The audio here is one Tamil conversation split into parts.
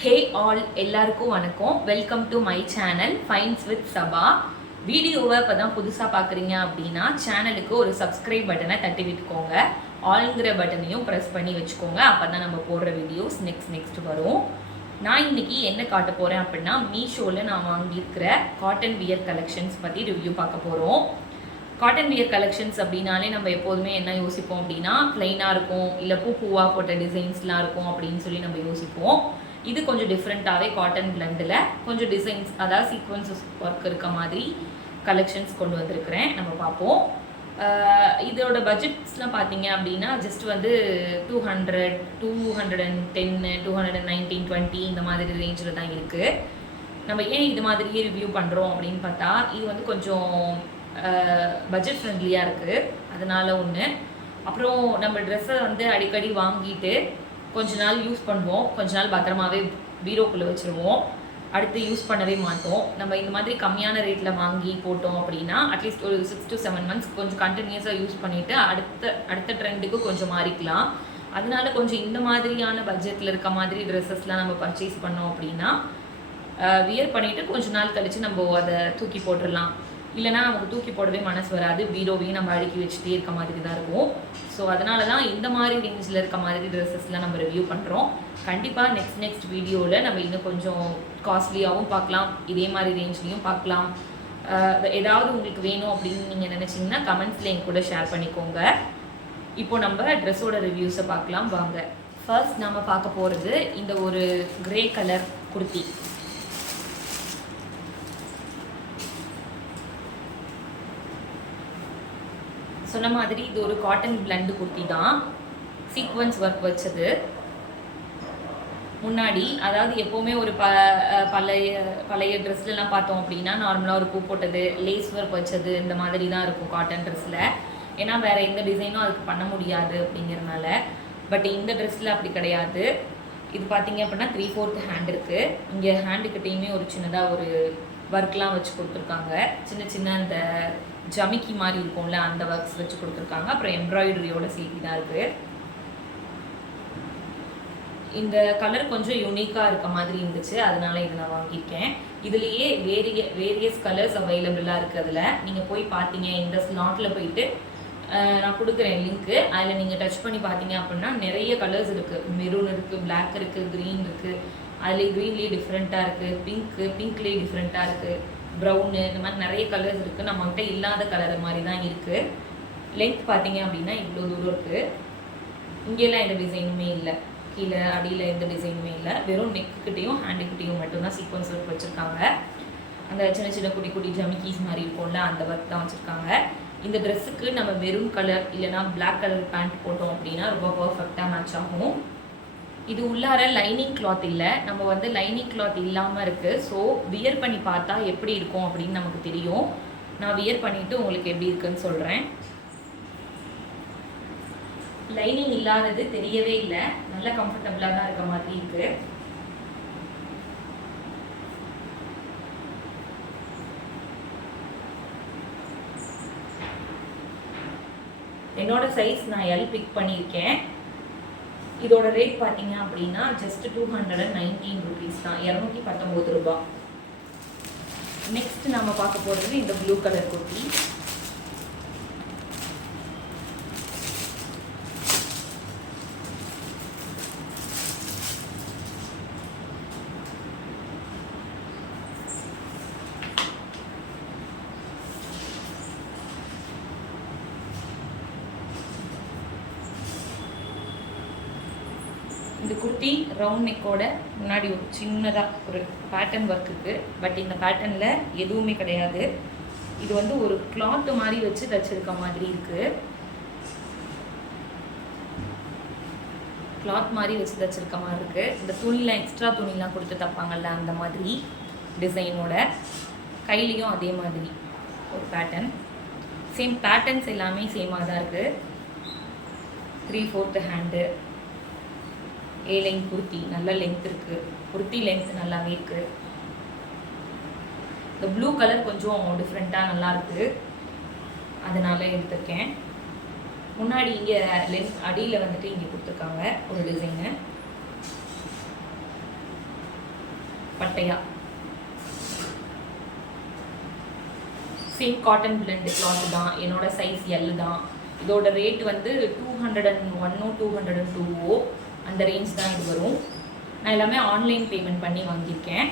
Hey all, எல்லாருக்கும் வணக்கம். Welcome to my channel finds with Saba. வீடியோவை இப்போ தான் புதுசாக பார்க்குறீங்க அப்படின்னா சேனலுக்கு ஒரு சப்ஸ்கிரைப் பட்டனை தட்டி விட்டுக்கோங்க. ஆல்ங்கிற பட்டனையும் ப்ரெஸ் பண்ணி வச்சுக்கோங்க. அப்போ தான் நம்ம போடுற வீடியோஸ் நெக்ஸ்ட் வரும். நான் இன்னைக்கு என்ன காட்ட போகிறேன் அப்படின்னா மீஷோவில் நான் வாங்கியிருக்கிற காட்டன் வியர் கலெக்ஷன்ஸ் பற்றி ரிவ்யூ பார்க்க போகிறோம். காட்டன் வியர் கலெக்ஷன்ஸ் அப்படின்னாலே நம்ம எப்போதுமே என்ன யோசிப்போம் அப்படின்னா ப்ளைனாக இருக்கும், இல்லை பூவாக போட்ட டிசைன்ஸ்லாம் இருக்கும் அப்படின்னு சொல்லி நம்ம யோசிப்போம். இது கொஞ்சம் டிஃப்ரெண்ட்டாகவே காட்டன் பிளண்டில் கொஞ்சம் டிசைன்ஸ், அதாவது சீக்வன்சஸ் ஒர்க் இருக்க மாதிரி கலெக்ஷன்ஸ் கொண்டு வந்திருக்கிறேன். நம்ம பார்ப்போம். இதோட பட்ஜெட்ஸ்லாம் பார்த்தீங்க அப்படின்னா ஜஸ்ட் வந்து 200, 210, 219, 20 இந்த மாதிரி ரேஞ்சில் தான் இருக்குது. நம்ம ஏன் இது மாதிரியே ரிவ்யூ பண்ணுறோம் அப்படின்னு பார்த்தா இது வந்து கொஞ்சம் பட்ஜெட் ஃப்ரெண்ட்லியாக இருக்குது, அதனால ஒன்று. அப்புறம் நம்ம ட்ரெஸ்ஸை வந்து அடிக்கடி வாங்கிட்டு கொஞ்ச நாள் யூஸ் பண்ணுவோம், கொஞ்ச நாள் பத்திரமாவே பீரோக்குள்ளே வச்சுருவோம், அடுத்து யூஸ் பண்ணவே மாட்டோம். நம்ம இந்த மாதிரி கம்மியான ரேட்டில் வாங்கி போட்டோம் அப்படின்னா அட்லீஸ்ட் ஒரு 6 to 7 months கொஞ்சம் கண்டினியூஸாக யூஸ் பண்ணிவிட்டு அடுத்த ட்ரெண்டுக்கு கொஞ்சம் மாறிக்கலாம். அதனால கொஞ்சம் இந்த மாதிரியான பட்ஜெட்டில் இருக்க மாதிரி ட்ரெஸ்ஸஸ்லாம் நம்ம பர்ச்சேஸ் பண்ணோம் அப்படின்னா வியர் பண்ணிவிட்டு கொஞ்ச நாள் கழித்து நம்ம அதை தூக்கி போட்டுடலாம். இல்லைனா நமக்கு தூக்கி போடவே மனசு வராது, பீரோவையும் நம்ம அடுக்கி வச்சுட்டே இருக்க மாதிரி தான் இருக்கும். ஸோ அதனால தான் இந்த மாதிரி ரேஞ்சில் இருக்க மாதிரி ட்ரெஸ்ஸஸ்லாம் நம்ம ரிவ்யூ பண்ணுறோம். கண்டிப்பாக நெக்ஸ்ட் வீடியோவில் நம்ம இன்னும் கொஞ்சம் காஸ்ட்லியாகவும் பார்க்கலாம், இதே மாதிரி ரேஞ்ச்லேயும் பார்க்கலாம். ஏதாவது உங்களுக்கு வேணும் அப்படின்னு நீங்கள் நினச்சிங்கன்னா கமெண்ட்ஸில் என் கூட ஷேர் பண்ணிக்கோங்க. இப்போ நம்ம ட்ரெஸ்ஸோட ரிவ்யூஸை பார்க்கலாம் வாங்க. ஃபர்ஸ்ட் நம்ம பார்க்க போகிறது இந்த ஒரு கிரே கலர் குர்த்தி. சொன்ன மாதிரி இது ஒரு காட்டன் பிளண்டு குர்த்தி தான், சீக்வன்ஸ் ஒர்க் வச்சது. முன்னாடி அதாவது எப்போவுமே ஒரு பழைய ட்ரெஸ்லாம் பார்த்தோம் அப்படின்னா நார்மலாக ஒரு பூ போட்டது, லேஸ் ஒர்க் வச்சது இந்த மாதிரி தான் இருக்கும் காட்டன் ட்ரெஸ்ஸில். ஏன்னா வேறு எந்த டிசைனும் அதுக்கு பண்ண முடியாது அப்படிங்கிறனால. பட் இந்த ட்ரெஸ்ஸில் அப்படி கிடையாது. இது பார்த்தீங்க அப்படின்னா 3/4 ஹேண்ட் இருக்குது. இங்கே ஹேண்டுக்கிட்டேயுமே ஒரு சின்னதாக ஒரு ஒர்க்லாம் வச்சு கொடுத்துருக்காங்க. சின்ன அந்த ஜமிக்கி மாதிரி இருக்கும்ல அந்த ஒர்க்ஸ் வச்சு கொடுத்துருக்காங்க. அப்புறம் எம்ப்ராய்டரியோட சேர்த்தி தான் இருக்குது. இந்த கலர் கொஞ்சம் யூனிக்காக இருக்க மாதிரி இருந்துச்சு, அதனால இதை நான் வாங்கியிருக்கேன். இதுலேயே வேரியஸ் கலர்ஸ் அவைலபிளாக இருக்குது. அதில் நீங்கள் போய் பார்த்தீங்க, இந்த ஸ்லாட்டில் போயிட்டு நான் கொடுக்குறேன் லிங்க்கு, அதில் நீங்கள் டச் பண்ணி பார்த்தீங்க அப்படின்னா நிறைய கலர்ஸ் இருக்குது. மெரூன் இருக்குது, பிளாக் இருக்குது, க்ரீன் இருக்குது, அதில் க்ரீன்லேயே டிஃப்ரெண்ட்டாக இருக்குது, பிங்க்லேயே டிஃப்ரெண்ட்டாக இருக்குது, ப்ரௌனு, இந்த மாதிரி நிறைய கலர்ஸ் இருக்குது. நம்மகிட்ட இல்லாத கலர் மாதிரி தான் இருக்குது. லென்த் பார்த்தீங்க அப்படின்னா இவ்வளோ தூரம் இருக்குது. இங்கெல்லாம் எந்த டிசைனுமே இல்லை, கீழே அடியில் எந்த டிசைனுமே இல்லை. வெறும் நெக்குக்கிட்டையும் ஹேண்டுக்கிட்டையும் மட்டும்தான் சீக்வன்ஸ் ஒர்க் வச்சுருக்காங்க. அந்த சின்ன குட்டி ஜமிக்கீஸ் மாதிரி இருக்கும்ல அந்த ஒர்க் தான் வச்சுருக்காங்க. இந்த ட்ரெஸ்ஸுக்கு நம்ம மெரூன் கலர் இல்லைனா பிளாக் கலர் பேண்ட் போட்டோம் அப்படின்னா ரொம்ப பர்ஃபெக்டாக மேட்ச் ஆகும். இது உள்ளார லைனிங் கிளாத் இல்லை, நம்ம வந்து லைனிங் கிளாத் இல்லாமல் இருக்குது. ஸோ வியர் பண்ணி பார்த்தா எப்படி இருக்கும் அப்படின்னு நமக்கு தெரியும். நான் வியர் பண்ணிவிட்டு உங்களுக்கு எப்படி இருக்குன்னு சொல்கிறேன். லைனிங் இல்லாதது தெரியவே இல்லை, நல்ல கம்ஃபர்டபுளாக தான் இருக்க மாதிரி இருக்குது. என்னோட சைஸ் நான் எல் பிக் பண்ணியிருக்கேன். இதோட ரேட் பார்த்தீங்க அப்படின்னா ஜஸ்ட் 219 rupees தான், 219 ரூபா. நெக்ஸ்ட் நம்ம பார்க்க போகிறது இந்த ப்ளூ கலர் குர்த்தி. இந்த குர்த்தி ரவுண்ட் நெக்கோட முன்னாடி ஒரு சின்னதாக ஒரு பேட்டர்ன் ஒர்க் இருக்குது. பட் இந்த பேட்டர்னில் எதுவுமே கிடையாது. இது வந்து ஒரு கிளாத் மாதிரி வச்சு தச்சிருக்க மாதிரி இருக்குது. கிளாத் மாதிரி வச்சு தச்சிருக்க மாதிரி இருக்குது. இந்த துணியில் எக்ஸ்ட்ரா துணிலாம் கொடுத்து தப்பாங்கல்ல அந்த மாதிரி டிசைனோட. கையிலையும் அதே மாதிரி ஒரு பேட்டர்ன். சேம் பேட்டர்ன்ஸ் எல்லாமே சேமாக தான் இருக்குது. 3/4 ஹேண்டு, லைன் குர்த்தி, நல்ல லென்த் இருக்குது. குர்த்தி லென்த் நல்லாவே இருக்குது. இந்த ப்ளூ கலர் கொஞ்சம் டிஃப்ரெண்ட்டாக நல்லா இருக்குது, அதனால எடுத்திருக்கேன். முன்னாடி இங்கே லென்த் அடியில் வந்துட்டு இங்கே கொடுத்துருக்காங்க ஒரு டிசைனு. பட்டையா. சேம் காட்டன் பிளெண்ட் கிளாத் தான், என்னோட சைஸ் எல் தான். இதோட ரேட் வந்து 201 202 அந்த ரேஞ்ச் தான் இது வரும். நான் எல்லாமே ஆன்லைன் பேமெண்ட் பண்ணி வாங்கியிருக்கேன்.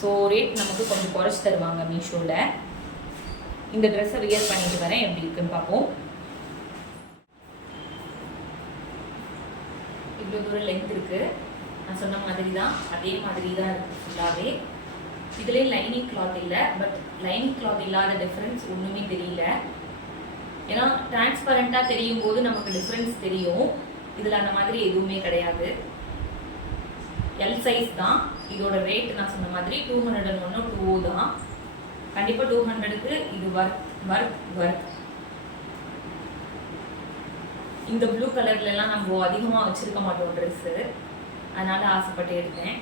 ஸோ ரேட் நமக்கு கொஞ்சம் குறைச்சி தருவாங்க மீஷோவில். இந்த ட்ரெஸ்ஸை வியர் பண்ணிட்டு வரேன், எப்படி இருக்குன்னு பார்ப்போம். இவ்வளோ தூரம் லென்த் இருக்குது. நான் சொன்ன மாதிரி தான், அதே மாதிரி தான் இருக்குது ஃபுல்லாகவே. இதுலேயே லைனிங் கிளாத் இல்லை, பட் லைனிங் கிளாத் இல்லாத டிஃப்ரென்ஸ் ஒன்றுமே தெரியல. ஏன்னா டிரான்ஸ்பரண்ட்டாக தெரியும் போது நமக்கு டிஃப்ரென்ஸ் தெரியும். இதில் அந்த மாதிரி எதுவுமே கிடையாது. எல் சைஸ் தான். இதோட ரேட் நான் சொன்ன மாதிரி 201 2 தான். கண்டிப்பாக 200க்கு இது ஒர்த். இந்த ப்ளூ கலர்லாம் நம்ம அதிகமாக வச்சுருக்க மாட்டோம் ட்ரெஸ்ஸு, அதனால் ஆசைப்பட்டு எடுத்தேன்.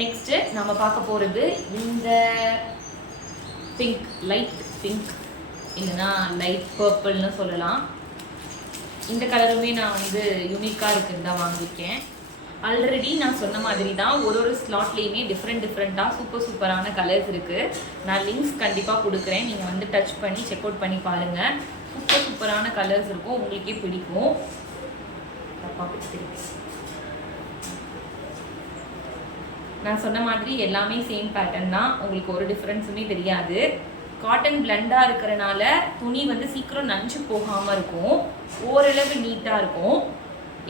நெக்ஸ்ட்டு நம்ம பார்க்க போகிறது இந்த பிங்க், லைட் பிங்க் இல்லைன்னா லைட் பர்பிள்னு சொல்லலாம். இந்த கலருமே நான் வந்து யூனிக்காக இருக்குன்னு தான் வாங்கியிருக்கேன். ஆல்ரெடி நான் சொன்ன மாதிரி தான் ஒரு ஸ்லாட்லேயுமே டிஃப்ரெண்ட்டாக சூப்பரான கலர்ஸ் இருக்குது. நான் லிங்க்ஸ் கண்டிப்பாக கொடுக்குறேன், நீங்கள் வந்து டச் பண்ணி செக் அவுட் பண்ணி பாருங்கள். சூப்பரான கலர்ஸ் இருக்கும், உங்களுக்கே பிடிக்கும். நான் சொன்ன மாதிரி எல்லாமே சேம் பேட்டர்ன் தான், உங்களுக்கு ஒரு டிஃப்ரென்ஸுமே தெரியாது. காட்டன் பிளெண்டாக இருக்கிறனால துணி வந்து சீக்கிரம் நஞ்சு போகாமல் இருக்கும், ஓரளவு நீட்டாக இருக்கும்.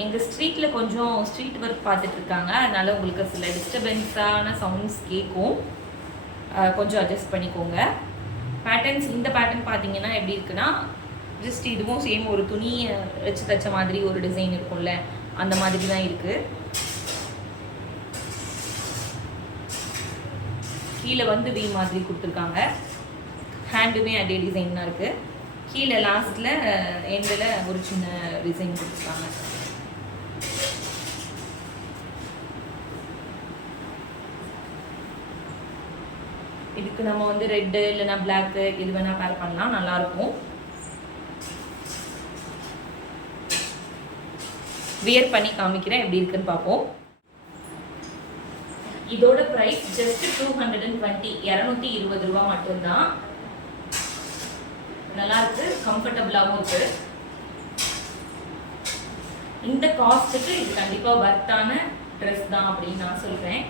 எங்கள் ஸ்ட்ரீட்டில் கொஞ்சம் ஸ்ட்ரீட் ஒர்க் பார்த்துட்ருக்காங்க, அதனால் உங்களுக்கு சில டிஸ்டர்பன்ஸான சவுண்ட்ஸ் கேட்கும், கொஞ்சம் அட்ஜஸ்ட் பண்ணிக்கோங்க. பேட்டர்ன்ஸ், இந்த பேட்டர்ன் பார்த்தீங்கன்னா எப்படி இருக்குன்னா, ஜஸ்ட் இதுவும் சேம் ஒரு துணியை வச்சு தைச்ச மாதிரி ஒரு டிசைன் இருக்கும்ல, அந்த மாதிரி தான் இருக்குது. கீழே வந்து வி மாதிரி கொடுத்துருக்காங்க. ஹேண்டுமே அதே டிசைன் தான் இருக்குது. கீழே லாஸ்ட்டில் எண்டில் ஒரு சின்ன டிசைன் கொடுத்துருக்காங்க. இதுக்கு நம்ம வந்து ரெட்டு இல்லைன்னா பிளாக்கு எது வேணால் பேர் பண்ணலாம், நல்லாயிருக்கும். வியர் பண்ணி காமிக்கிறேன், எப்படி இருக்குன்னு பார்ப்போம். இதோட ப்ரைஸ் ஜஸ்ட் 220, 220 ரூபா மட்டும்தான். நல்லா இருக்கு, கம்ஃபர்டபுளாகவும் இருக்கு. இந்த காஸ்ட்டுக்கு இது கண்டிப்பாக வர்த்தான ட்ரெஸ் தான் அப்படின்னு நான் சொல்கிறேன்.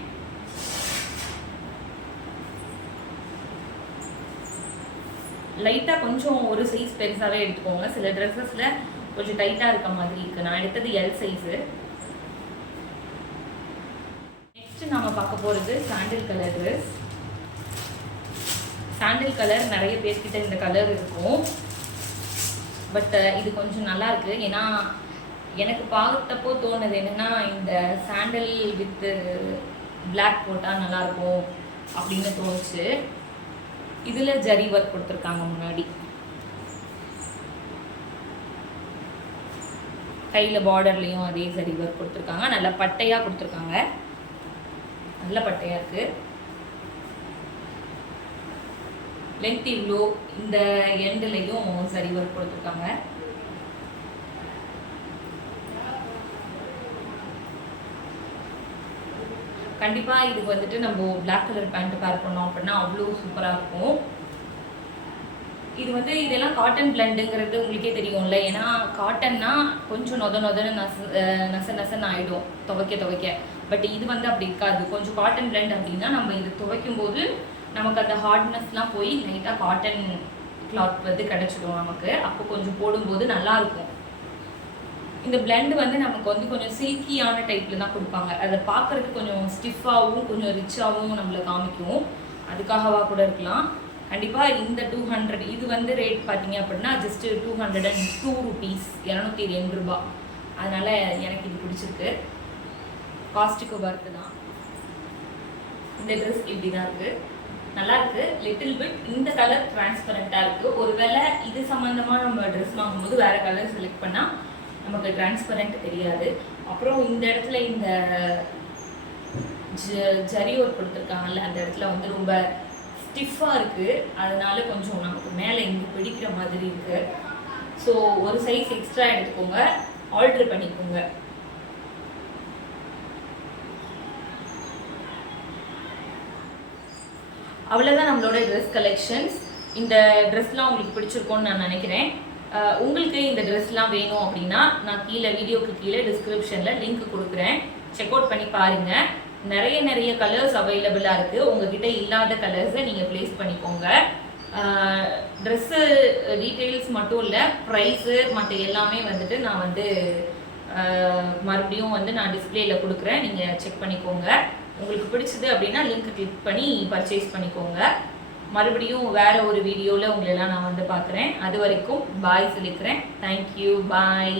லைட்டாக கொஞ்சம் ஒரு சைஸ் பெருசாகவே எடுத்துக்கோங்க. சில ட்ரெஸ்ஸஸில் கொஞ்சம் டைட்டாக இருக்க மாதிரி இருக்குது. நான் எடுத்தது எல் சைஸு. நெக்ஸ்ட் நம்ம பார்க்க போகிறது சாண்டில் கலர் ட்ரெஸ். சாண்டில் கலர் நிறைய பேர்கிட்ட இந்த கலர் இருக்கும், பட் இது கொஞ்சம் நல்லா இருக்கு. ஏன்னா எனக்கு பார்த்தப்போ தோணுது என்னென்னா, இந்த சாண்டல் வித் பிளாக் போட்டால் நல்லாயிருக்கும் அப்படின்னு தோணுச்சு. இதில் ஜரி ஒர்க் கொடுத்துருக்காங்க. முன்னாடி கையில் பார்டர்லேயும் அதே ஜரி ஒர்க் கொடுத்துருக்காங்க. நல்லா பட்டையாக கொடுத்துருக்காங்க, நல்ல பட்டையாக இருக்குது. லென்த் இவ்வளோ, இந்த எண்ட்லையும் சரி ஒர்க் கொடுத்துருக்காங்க. கண்டிப்பாக இதுக்கு வந்துட்டு நம்ம பிளாக் கலர் பேண்ட் பேர் பண்ணோம் அப்படின்னா அவ்வளோ சூப்பராக இருக்கும். இது வந்து இதெல்லாம் காட்டன் பிளண்டுங்கிறது உங்களுக்கே தெரியும்ல. ஏன்னா காட்டன்னா கொஞ்சம் நொதன்னு நசன்னு ஆகிடும் துவைக்க. பட் இது வந்து அப்படி இருக்காது. கொஞ்சம் காட்டன் பிளண்ட் அப்படின்னா நம்ம இது துவைக்கும் போது நமக்கு அந்த ஹார்ட்னஸ்லாம் போய் லைட்டாக காட்டன் கிளாத் வந்து கிடச்சிடும் நமக்கு. அப்போ கொஞ்சம் போடும்போது நல்லாயிருக்கும். இந்த பிளெண்ட் வந்து நமக்கு வந்து கொஞ்சம் சில்கியான டைப்பில் தான் கொடுப்பாங்க. அதை பார்க்குறதுக்கு கொஞ்சம் ஸ்டிஃபாகவும் கொஞ்சம் ரிச்சாகவும் நம்மளை காமிக்கும். அதுக்காகவா கூட இருக்கலாம். கண்டிப்பாக இந்த 200, இது வந்து ரேட் பார்த்தீங்க அப்படின்னா ஜஸ்ட்டு 202 ருபீஸ், 202 ரூபா. அதனால் எனக்கு இது பிடிச்சிருக்கு, காஸ்ட்டுக்கு ஒர்த்து தான். இந்த ட்ரெஸ் இப்படி தான் இருக்குது, நல்லாயிருக்கு. லிட்டில் பிட் இந்த கலர் டிரான்ஸ்பரண்ட்டாக இருக்குது. ஒருவேளை இது சம்மந்தமாக நம்ம ட்ரெஸ் வாங்கும்போது வேறு கலர் செலக்ட் பண்ணால் நமக்கு டிரான்ஸ்பரண்ட் தெரியாது. அப்புறம் இந்த இடத்துல இந்த ஜரி ஒர்க் கொடுத்துருக்காங்கல்ல, அந்த இடத்துல வந்து ரொம்ப ஸ்டிஃபாக இருக்குது. அதனால கொஞ்சம் நமக்கு மேலே இங்கே பிடிக்கிற மாதிரி இருக்குது. ஸோ ஒரு சைஸ் எக்ஸ்ட்ரா எடுத்துக்கோங்க. ஆல்டர் பண்ணிக்கோங்க. அவ்வளோதான் நம்மளோட ட்ரெஸ் கலெக்ஷன்ஸ். இந்த ட்ரெஸ்லாம் உங்களுக்கு பிடிச்சிருக்கோன்னு நான் நினைக்கிறேன். உங்களுக்கு இந்த ட்ரெஸ்லாம் வேணும் அப்படின்னா நான் வீடியோக்கு கீழே டிஸ்கிரிப்ஷனில் லிங்க் கொடுக்குறேன், செக் அவுட் பண்ணி பாருங்கள். நிறைய கலர்ஸ் அவைலபிளாக இருக்குது. உங்ககிட்ட இல்லாத கலர்ஸை நீங்கள் ப்ளேஸ் பண்ணிக்கோங்க. ட்ரெஸ்ஸு டீட்டெயில்ஸ் மட்டும் இல்லை, ப்ரைஸு மற்ற எல்லாமே வந்துட்டு நான் மறுபடியும் நான் டிஸ்பிளேயில் கொடுக்குறேன், நீங்கள் செக் பண்ணிக்கோங்க. உங்களுக்கு பிடிச்சது அப்படின்னா லிங்க் கிளிக் பண்ணி பர்ச்சேஸ் பண்ணிக்கோங்க. மறுபடியும் வேற ஒரு வீடியோவில் உங்களெல்லாம் நான் பார்க்குறேன். அது வரைக்கும் பாய் சொல்லிக்கிறேன். தேங்க்யூ, பாய்.